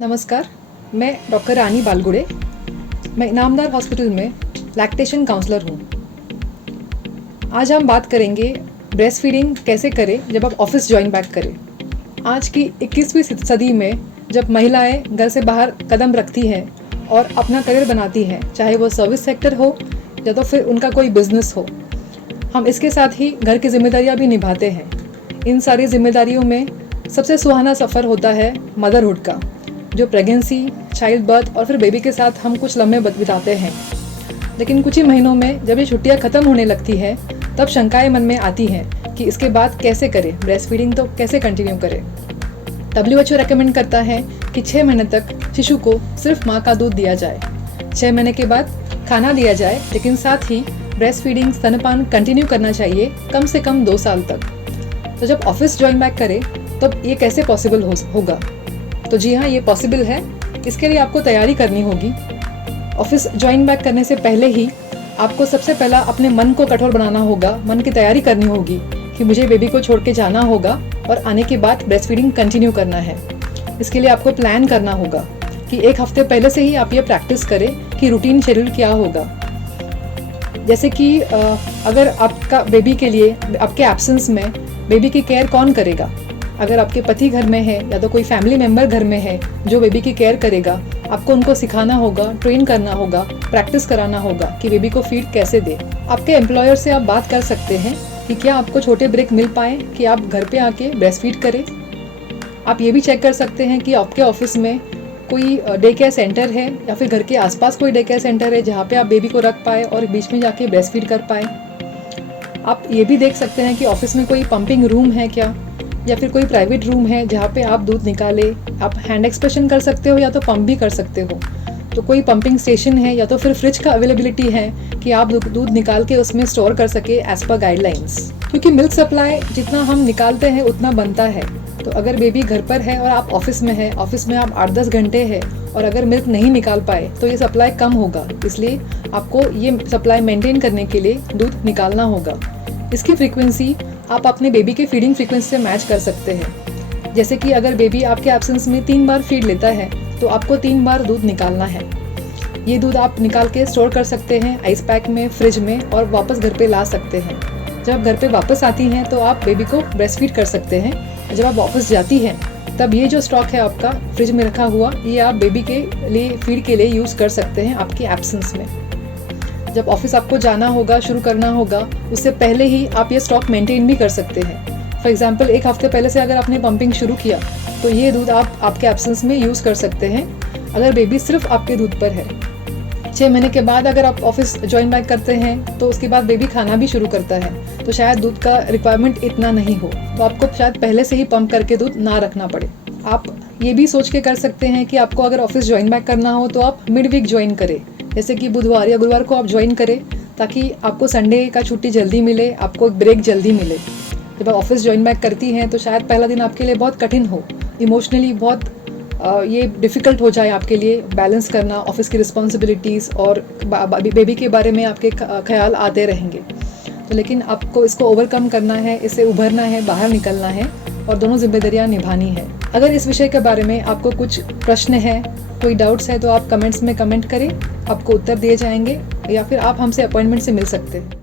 नमस्कार, मैं डॉक्टर रानी बालगुड़े। मैं इनामदार हॉस्पिटल में लैक्टेशन काउंसलर हूँ। आज हम बात करेंगे ब्रेस्ट फीडिंग कैसे करें जब आप ऑफिस ज्वाइन बैक करें। आज की 21वीं सदी में जब महिलाएं घर से बाहर कदम रखती हैं और अपना करियर बनाती हैं, चाहे वो सर्विस सेक्टर हो या तो फिर उनका कोई बिजनेस हो, हम इसके साथ ही घर की जिम्मेदारियाँ भी निभाते हैं। इन सारी जिम्मेदारियों में सबसे सुहाना सफ़र होता है मदरहुड का, जो प्रेगनेंसी, चाइल्ड बर्थ और फिर बेबी के साथ हम कुछ लम्हे बिताते हैं। लेकिन कुछ ही महीनों में जब ये छुट्टियां ख़त्म होने लगती हैं, तब शंकाएं मन में आती हैं कि इसके बाद कैसे करें, ब्रेस्ट फीडिंग तो कैसे कंटिन्यू करें। WHO रेकमेंड करता है कि 6 महीने तक शिशु को सिर्फ माँ का दूध दिया जाए। 6 महीने के बाद खाना दिया जाए, लेकिन साथ ही ब्रेस्ट फीडिंग, स्तनपान कंटिन्यू करना चाहिए कम से कम 2 साल तक। तो जब ऑफिस ज्वाइन बैक करें तब ये कैसे पॉसिबल होगा? तो जी हाँ, ये पॉसिबल है। इसके लिए आपको तैयारी करनी होगी। ऑफिस ज्वाइन बैक करने से पहले ही आपको सबसे पहला अपने मन को कठोर बनाना होगा, मन की तैयारी करनी होगी कि मुझे बेबी को छोड़ के जाना होगा और आने के बाद ब्रेस्ट फीडिंग कंटिन्यू करना है। इसके लिए आपको प्लान करना होगा कि 1 हफ्ते पहले से ही आप ये प्रैक्टिस करें कि रूटीन शेड्यूल क्या होगा। जैसे कि अगर आपका बेबी के लिए आपके एब्सेंस में बेबी की केयर कौन करेगा? अगर आपके पति घर में है या तो कोई फैमिली मेम्बर घर में है जो बेबी की केयर करेगा, आपको उनको सिखाना होगा, ट्रेन करना होगा, प्रैक्टिस कराना होगा कि बेबी को फीड कैसे दे। आपके एम्प्लॉयर से आप बात कर सकते हैं कि क्या आपको छोटे ब्रेक मिल पाए कि आप घर पे आके ब्रेस्ट फीड करें। आप ये भी चेक कर सकते हैं कि आपके ऑफिस में कोई डे केयर सेंटर है या फिर घर के आसपास कोई डे केयर सेंटर है जहाँ पे आप बेबी को रख पाए और बीच में जाके ब्रेस्ट फीड कर पाए। आप ये भी देख सकते हैं कि ऑफिस में कोई पंपिंग रूम है क्या, या फिर कोई प्राइवेट रूम है जहाँ पे आप दूध निकाले। आप हैंड एक्सप्रेशन कर सकते हो या तो पंप भी कर सकते हो। तो कोई पंपिंग स्टेशन है या तो फिर फ्रिज का अवेलेबिलिटी है कि आप दूध निकाल के उसमें स्टोर कर सके एज पर गाइडलाइंस। क्योंकि मिल्क सप्लाई जितना हम निकालते हैं उतना बनता है। तो अगर बेबी घर पर है और आप ऑफिस में है, ऑफिस में आप 8-10 घंटे है और अगर मिल्क नहीं निकाल पाए तो ये सप्लाई कम होगा। इसलिए आपको ये सप्लाई मेंटेन करने के लिए दूध निकालना होगा। इसकी फ्रीक्वेंसी आप अपने बेबी के फीडिंग फ्रीक्वेंसी से मैच कर सकते हैं। जैसे कि अगर बेबी आपके एब्सेंस में 3 बार फीड लेता है तो आपको 3 बार दूध निकालना है। ये दूध आप निकाल के स्टोर कर सकते हैं आइस पैक में, फ्रिज में, और वापस घर पे ला सकते हैं। जब आप घर पे वापस आती हैं तो आप बेबी को ब्रेस्ट फीड कर सकते हैं। जब आप ऑफिस जाती हैं तब ये जो स्टॉक है आपका फ्रिज में रखा हुआ, ये आप बेबी के लिए फीड के लिए यूज़ कर सकते हैं आपके एब्सेंस में। जब ऑफिस आपको जाना होगा, शुरू करना होगा, उससे पहले ही आप ये स्टॉक मेंटेन भी कर सकते हैं। फॉर एग्जांपल 1 हफ्ते पहले से अगर आपने पंपिंग शुरू किया तो ये दूध आप आपके एब्सेंस में यूज़ कर सकते हैं अगर बेबी सिर्फ आपके दूध पर है। 6 महीने के बाद अगर आप ऑफिस ज्वाइन बैक करते हैं तो उसके बाद बेबी खाना भी शुरू करता है, तो शायद दूध का रिक्वायरमेंट इतना नहीं हो, तो आपको शायद पहले से ही पंप करके दूध ना रखना पड़े। आप ये भी सोच के कर सकते हैं कि आपको अगर ऑफिस ज्वाइन बैक करना हो तो आप मिड वीक ज्वाइन करें। जैसे कि बुधवार या गुरुवार को आप ज्वाइन करें ताकि आपको संडे का छुट्टी जल्दी मिले, आपको एक ब्रेक जल्दी मिले। जब आप ऑफिस ज्वाइन बैक करती हैं तो शायद पहला दिन आपके लिए बहुत कठिन हो, इमोशनली बहुत ये डिफ़िकल्ट हो जाए आपके लिए बैलेंस करना ऑफिस की रिस्पॉन्सिबिलिटीज़ और बेबी के बारे में आपके ख्याल आते रहेंगे। तो लेकिन आपको इसको ओवरकम करना है, इससे उभरना है, बाहर निकलना है और दोनों जिम्मेदारियां निभानी है। अगर इस विषय के बारे में आपको कुछ प्रश्न है, कोई डाउट्स है, तो आप कमेंट्स में कमेंट करें, आपको उत्तर दिए जाएंगे, या फिर आप हमसे अपॉइंटमेंट से मिल सकते हैं।